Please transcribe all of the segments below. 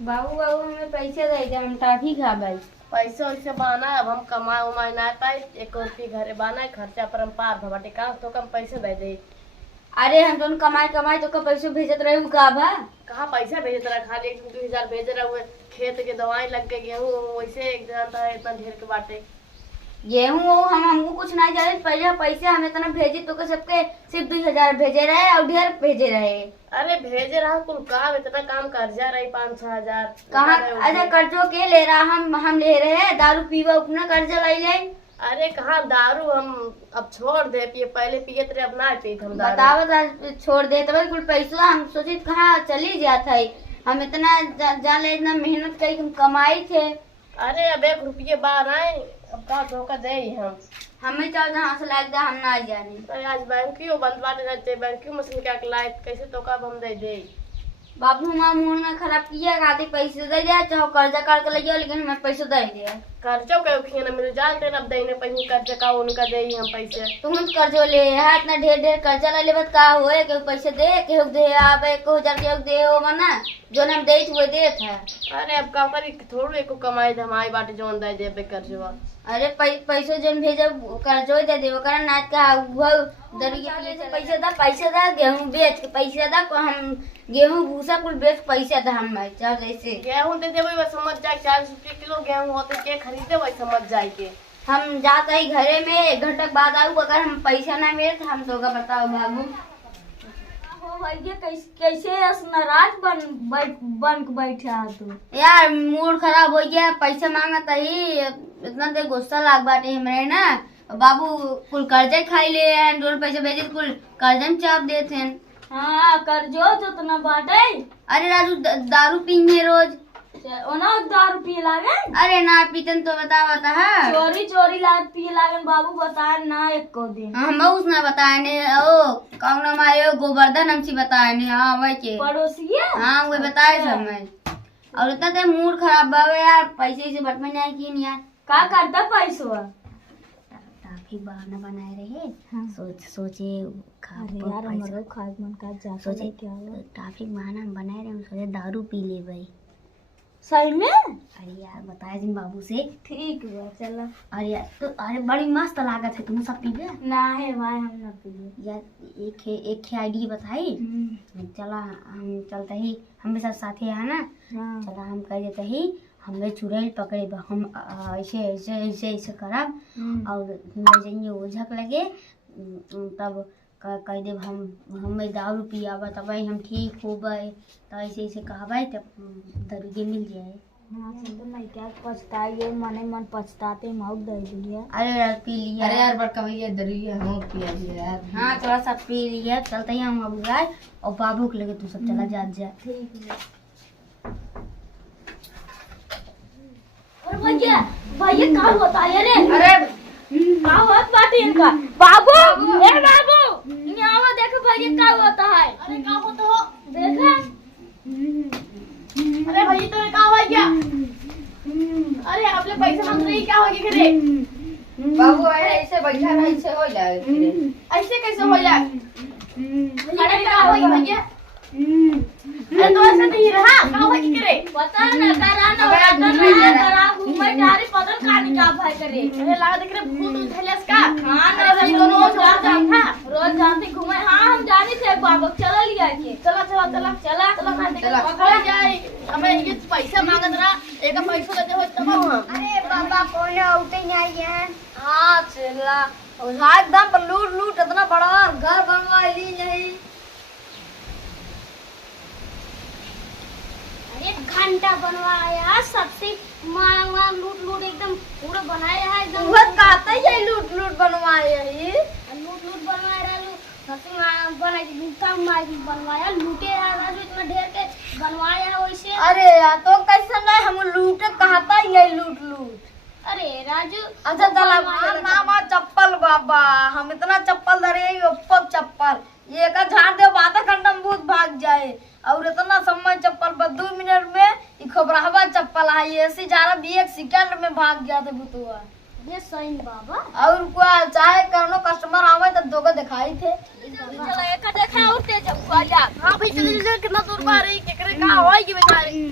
बाबू बाबू हमें पैसे दे दे, हम टाफी खा भाई। पैसे वैसे बाना अब हम कमाए उमाए ना पाए, एक रुपये घरे बाना खर्चा पर हम पार भबाटे का तो कम पैसे दे दे। अरे हम दोनों कमाए कमाए तो का पैसे भेजत रहे का बा। कहाँ पैसा भेजे तेरा, खाली 1-2 हजार भेज रहा हुए। खेत के दवाई लग गए, गेहूँ वैसे एक जानता है इतना ढेर के बाटे। गेहूँ वो हम हमको कुछ नहीं जाने, पहले पैसे हम इतना भेजे तो के सबके सिर्फ 2,000 भेजे रहे और ढेर भेजे रहे। अरे भेजे रहा कुल काम, इतना काम कर्जा रही 5-6 हजार कहाँ? अच्छा कर्जों के ले रहा, हम ले रहे हैं दारू पीवा अपना कर्जा ले ले। अरे कहाँ दारू हम अब छोड़ दे पिए, पहले पियत रहे अब ना पियत हम दारू। बताओ छोड़ दे तो कुल पैसा हम सोचे कहाँ चली जाता है। हम इतना जान इतना मेहनत करके कमाई थे। अरे अब 1 रुपये बार आए, अब का धोखा दे हम। हमें चाहो जहाँ से लायक हम ना जाने। तो आज बैंकियो बंद बाटे रहते, बैंकियो मशीन क्या लायक कैसे तो कब हम दे दे। बाबू हमारा मूड ना खराब किया, आते पैसे दे दिया, चाहो कर्जा काट के ले जाओ, लेकिन हमें पैसे दे दिया। कर्जो के न मिल जानते अब देने पैसे कर्जा का उनका दे हम पैसे। तुम कर्जो ले है इतना ढेर कर्जा ले लेबत का होए, केहू पैसे दे केहू दे आवे, 1,000 केहू दे हो मना जो हम देत हुए देत है। अरे अब का करी, थोड़ो एको कमाई हमारी बाटे जोन दे देबे कर्जवा। अरे पैसो जन भेजब कर्जो दे देबो कर ना का वो दरी के पैसे दा गेहूं बेच के पैसे दा को हम गेहूं भूसा कुल बेच पैसे दा हम चाह जैसे गेहूं दे देबे बस समझ जाए 40 रुपये किलो गेहूं होते के खरीदे वही समझ जाए के। हम जाते ही घरे में 1 घंटा बाद आऊ, अगर हम पैसा ना मिले तो हम तो का बताओ बाबू भैया कैसे नाराज बन के बैठा तू। यार मूड खराब हो गया, पैसा मांगता ही इतना देर गुस्सा लाग बाटे हमरे ना। बाबू कुल कर्जे खाई ले हैं, 2 पैसे भेजे कुल कर्जे में चाप देते हैं। हाँ कर्जो तो इतना बाटे। अरे राजू दारू पीने रोज ओना दारू पिए लागे। अरे ना पीतन तो बतावता है चोरी लाग पिए लागे। बाबू बताए ना एको दिन। हम उस ना बताए ने ओ कौन हमारे गोवर्धन हमसे बताए ने। हाँ वही के पड़ोसिया। हाँ वो बताए सब मैं। और इतना देर मूड खराब बाबा यार, पैसे से बटमें नहीं की नहीं यार। का करता पैसो काफी बहाना बनाए रहे। हाँ। सोचे यार हमरो खाए मन का जा सोचे काफी बहाना हम बनाए रहे, सोचे दारू पी ले भाई। सही में। अरे यार बताए जिन बाबू से। ठीक है चलो। अरे यार तो अरे बड़ी मस्त लागत है, तुम सब पीबे ना है भाई हम ना पिए यार। एक आईडी बताई चला हम चलते ही हमें सब साथी है ना। हाँ। चला हम कह देते ही हमें चुड़ैल पकड़े हम ऐसे ऐसे ऐसे ऐसे करब और ले जाइए ओझक लगे तब कह देब हम हमें दारू पियाब तब हम ठीक होबे, तो ऐसे ऐसे कहबे तब दरुगे मिल जाए। हाँ तो नहीं क्या पछताइए, मने मन पछताते मौत दे दिए। अरे यार पी लिया। अरे यार बड़का भैया दरिया हम पिया यार। हाँ थोड़ा सा पी लिया, चलते ही हम अब गाय और बाबू के लगे तू सब चला जा। ठीक है। अरे भैया भैया क्या होता है रे? अरे क्या होत बाटे इनका? बाबू ए बाबू यहाँ आओ देखो भैया क्या होता है। अरे का होता हो देखा। अरे भैया तो का हो गया? अरे आपने पैसा मांग रही क्या हो गया करे? बाबू ऐसे बैठा रहा ऐसे हो जाए। ऐसे कैसे हो जाए? अरे का हो गया भैया? अरे तो ऐसा नहीं रहा, का हो गया करे? पता ना करा घूमे जारी पता का निकाल भाई करे। अरे लगा देख रहे भूत उठ हेलस का। हाँ अरे भाई दोनों रोज जाता था। रोज जाते घूमे। हाँ हम जाने थे बाबू चला लिया के। चला मैं देख पकड़ जाए। हमें ये पैसा मांगत रहा, एक पैसा देते हो तब हम। अरे बाबा कौन उठे नहीं है। हाँ चला एकदम लूट इतना बड़ा घर बनवा ली नहीं। 1 घंटा बनवाया, सबसे मांग लूट एकदम पूरा बनाया है एकदम। वह कहता ही लूट बनवाए है। लूट बनवाया राजू, सबसे बना के कम मार बनवाया। लूटे है राजू इतना ढेर के बनवाया है वैसे। अरे यार तो कैसे नहीं हम लूट कहता ही है लूट। अरे राजू अच्छा चला नाम चप्पल बाबा, हम इतना चप्पल धरे ऊपर चप्पल ये का झाड़ दे आधा घंटा में भूत भाग जाए। और इतना समय चप्पल पर 2 मिनट में खबरावा चप्पल है ऐसी जा रहा 1 सेकंड में भाग गया था भूतवा। ये सही बाबा। और कोई चाहे कोनो कस्टमर आवे तो दोगे दिखाई थे। चलो एक देखा और तेज हुआ यार। हां भाई चल कितना दूर बा रही केकरे का होई की बेचारी।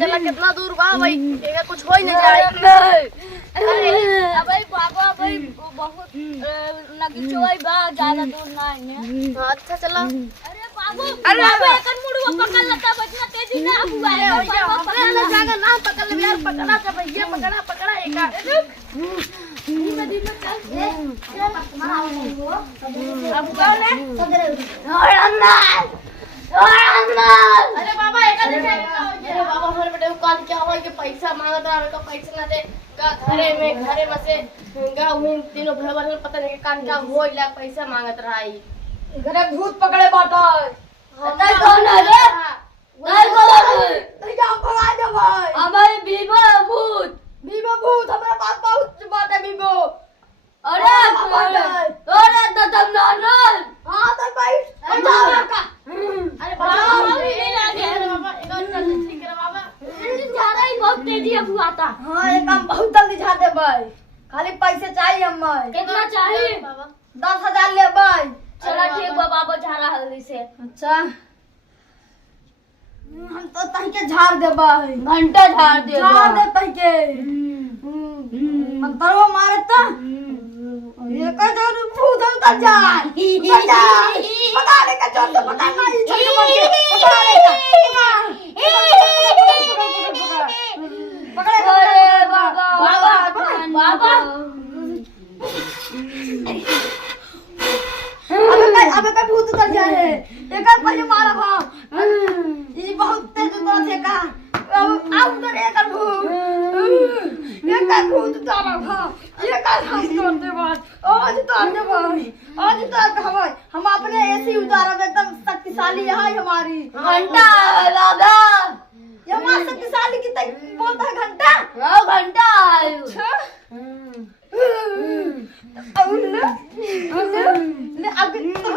चला कितना दूर बा भाई एका कुछ हो ही नहीं जाए। अबे बाबा भाई बहुत नगीचोई बा ज्यादा दूर ना है। अच्छा चला। अरे बाबू एकर मुड़वा पकड़ लता बजना तेजी ना हुआ है पकड़ ले जागा ना पकड़ ले यार पकड़ा के भैया पकड़ा एका। धीमे धीमे चल अब कौन है? और अंदर अरे बाबा एका देखे अरे बाबा हमारे बेटे काल क्या हुआ कि पैसा मांगत रहा मेरे को पैसा ना दे का घरे में से गा हुई तीनों भाई बहन पता नहीं कान क्या हो इला पैसा मांगत रहा है घरे भूत पकड़े बाटा नहीं कौन है रे नहीं कौन है नहीं जा भगा दे भाई हमारे बीबो भूत बीबो भूत हमारा पास बहुत बात है बीबो। अरे अरे ददम नानन हां तो भाई अरे बाबा नहीं लागे अरे बाबा एक और ठीक है बाबा जा रहा है बहुत तेजी अब आता हां ये काम बहुत जल्दी झाते भाई खाली पैसे चाहिए हमें। कितना चाहिए बाबा 10,000 ले भाई। चला ठीक बा बाबा झाड़ा हल्दी से अच्छा हम तो तही के झाड़ दे भाई घंटा झाड़ दे झाड़ दे तही के मंतरवा मारे तो ये का जो भूत उतर जा पकड़ के चल तो पकड़ ना ये छोटे बच्चे पकड़ अरे बाबा बाबा अबे का भूत उतर जाए ये का पहले मारा भाव ये बहुत तेज उतर थे का अब उधर एक भूत ये का भूत उतर भाव ये का हम करते बात आज तो आने भाई आज तो हमारे हम अपने ऐसे उतारा एकदम शक्तिशाली है हमारी घंटा बाबा ये हमारा शक्तिशाली कितना बोलता है घंटा घंटा अच्छा अब तो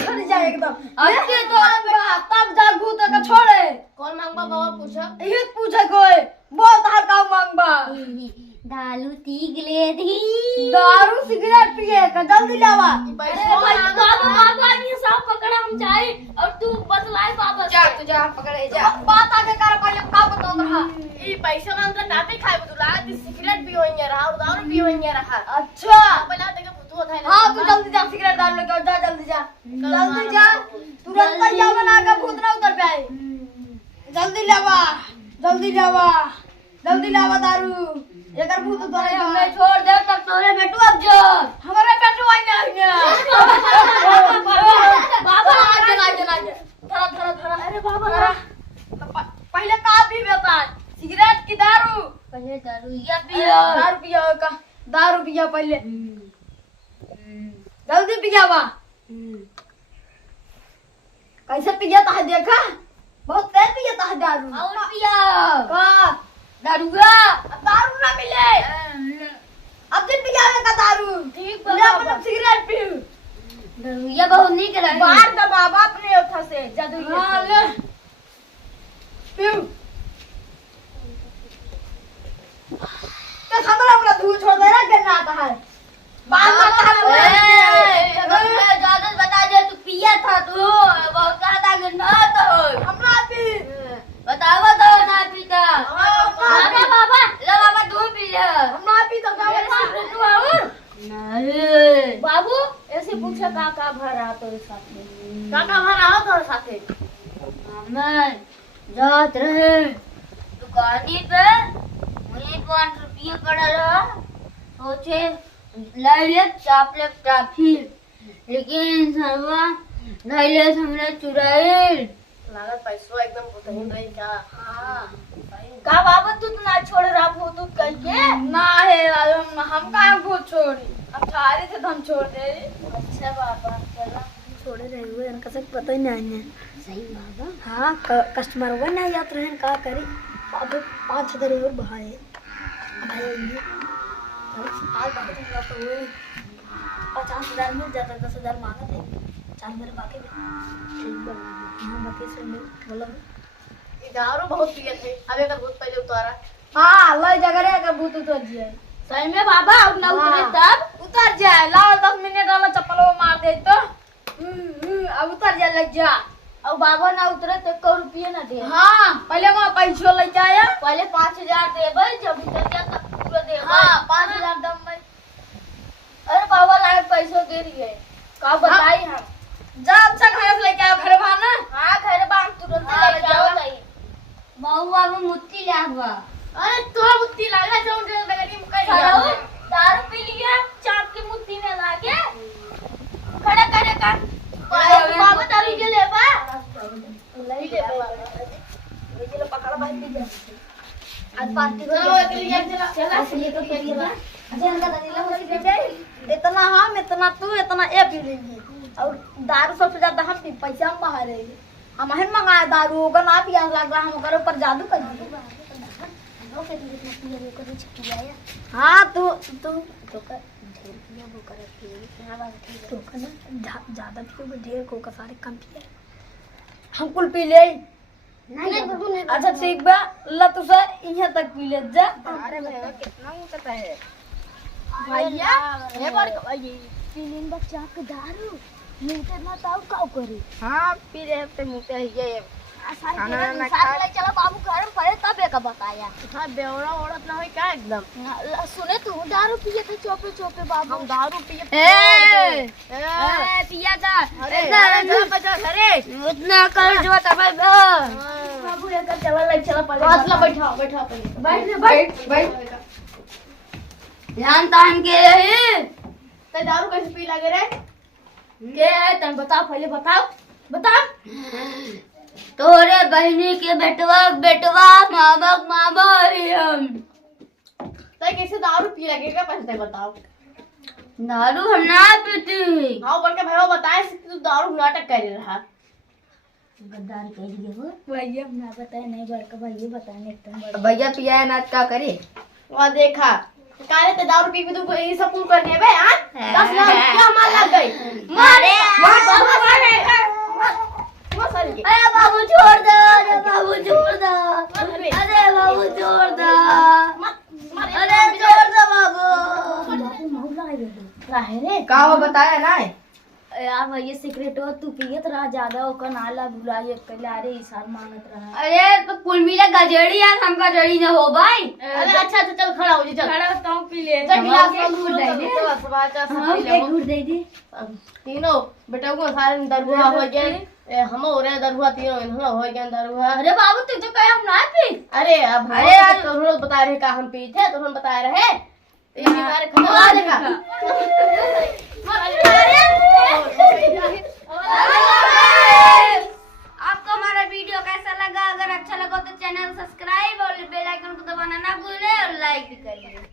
धर जाए एकदम अच्छे तो तब जा भूत का छोड़े कौन मांगबा बाबा पूछा ये पूछे कोई बहुत हर काम मांगबा दालू तीग ले दी दारू सिगरेट पिए का जल्दी लावा पैसा बाबा ये सब पकड़ा हम जाए और तू बतलाए बाबा जा तू जा पकड़े जा बात आगे कर पहले का बता रहा ई पैसा मांगता टापे खाए बुला दी सिगरेट पियोइए रहा और दारू पियोइए रहा अच्छा पहला देखे भूतू था हाँ तू जल्दी जा सिगरेट दारू लेके जा जल्दी जा जल्दी जा तुरंत जा बना के भूत ना उतर पे आए जल्दी लावा जल्दी लावा जल्दी लावा दारू एकर भूत उतर आए हमें छोड़ दे तब तोरे बेटू अब जो हमारे पेटू आई ना बाबा थरा अरे बाबा पहले का भी बता सिगरेट की दारू पहले दारू या पियो दारू पिया पहले जल्दी पियावा कैसे पिया था देखा बहुत तेज पिया था दारू और पिया का दारूगा दारू ना मिले अब दिन पियावे का दारू ठीक ले अपना सिगरेट पीऊ दारूया बहुत नहीं करा बाहर का बाबा अपने उठा से जादू हां ले पीऊ तो हमरा धूल छोड़ दे रहा करना आता है बाल मारता है मैं ज्यादा बता दे तू पिया था तू बहुत ज्यादा गंदा तो हमरा भी बतावा तो ना पीता बाबा बाबा ले बाबा तू पी ले हमरा भी तो नहीं बाबू ऐसे पूछा का भरा तो साथ में काका भरा हो तो साथे मैं जात रहे दुकानी पे मुझे 5 रुपये पड़ा रहा सोचे लाइले चापले टाफी लेकिन सर्वा लाइले हमने चुराए लागत पैसा एकदम भूतहीन रही क्या हां का बाबा तू ना छोड़ रहा भूत कह के ना है हम कहां भूत छोड़ी अब थारे से हम छोड़ दे अच्छा बाबा चला छोड़े रहे हुए इनका सब पता ही नहीं है सही बाबा हाँ कस्टमर हुआ ना याद रहे का करी अब 5,000 और भाई आज बात तो हुए 50,000 मिल जाता 10,000 मांगा थे 4,000 बाकी हाँ बाकी से बोलो ये दारू बहुत पिए थे अब एक भूत पहले उतारा हाँ लय जगह रे का भूत उतर जाए सही में बाबा अब ना उतरे तब उतर जाए लाओ 10 मिनट वाला चप्पल वो मार दे तो अब उतर जाए लग जा और बाबा ना उतरे तो 1 रुपये ना दे। हाँ पहले वहाँ पैसो ले जाया। पहले 5000 देबै, जब उतर जा तब पूरा देबै। हाँ 5000 दम में। अरे बाबा लाए पैसो दे रही है, का बताई हम। जा अच्छा खाना से लेके आओ घर भाना। हाँ घर बांग तुरंत लेके आओ जाई। बउआ में मुट्ठी लावा। अरे तोरा मुट्ठी लागला जौन रे लगनी मुका सारो दारू पी लिया, चाप की मुट्ठी में लाके खड़ा करे का। बाबा दारू के ले बा ले ले ये लो पकड़ भाई पी जा। आज पार्टी को चलो एक लिया चला असली तो खेलिए। अच्छा इनका दलीला हो गई दे। इतना हम इतना तू इतना ए पी लेंगे। और दारू सबसे ज्यादा हम पैसा हम बाहर है। हम हन मंगाए दारू होगा ना पिया लग रहा हम ओकर ऊपर जादू कर दिए। हाँ तू तो कर ढेर पिया वो कर तो करना ज्यादा पियो ढेर को का सारे कम पिए। हम कुल पी ले। नहीं अच्छा ठीक बा ला तू सर यहाँ तक पी ले जा। अरे भैया कितना मुकता है भैया ये बार भाई पीलिन बच्चा के दारू मिलते ना ताऊ का करे। हां पी रहे ते मुकते है ये खाना ना ना खा- ले चला बाबू घर में पड़े तब एक बताया। हां बेवड़ा औरत ना होई का एकदम सुने तू दारू पिए थे चोपे चोपे बाबू। हम दारू पिए पिया था। अरे जा बजा अरे उतना कर जो तब बाबू एक चला ले चला पहले वासला बैठा बैठा पहले बैठ ध्यान तान के रही। ते दारू कैसे पी लगे रे के है तन बताओ, पहले बताओ बताओ। तोरे बहनी के बेटवा मामा हम। ते कैसे दारू पी लगेगा पहले ते बताओ। दारू हम ना पीती। हां बोल के भैया बताए तू दारू नाटक कर रहा गद्दार कह दिए हो। भैया ना बताए नहीं बड़का भैया बताने एकदम बड़ा। भैया पिया है नाच का करे। वहां देखा काले ते दारू पी के तू ये सब कुल करने बे हां 10 लाख क्या मार लग गई मारे अरे बाबू छोड़ दो, अरे बाबू छोड़ दो, अरे बाबू छोड़ दो, अरे छोड़ दो बाबू। का वो बताया ना। यार भैया सिगरेट हो तू पियत रहा ज्यादा ओकर नाला बुलाए पहले अरे इशार मांगत रहा। अरे तो कुल मिला गजेड़ी है, हम गजेड़ी न हो भाई। अरे अच्छा अच्छा चल खड़ा हो जी चल खड़ा होता हूँ पी ले। चल गिलास हम में घूर दे दे। चल सब हम पी ले एक घूर दे दे। तीनों बेटा को सारे दरुआ हो गए हम हो रहे दरुआ तीनों इन्होंने हो गए दरुआ। अरे बाबू तू तो कहे हम ना पी। अरे अब अरे यार तो लोग बता रहे का हम पी थे तो हम बता रहे तो ये बारे खत्म हो जाएगा। आपको हमारा वीडियो कैसा लगा? अगर अच्छा लगा तो चैनल सब्सक्राइब और बेल आइकन को दबाना ना भूलें और लाइक भी करिए।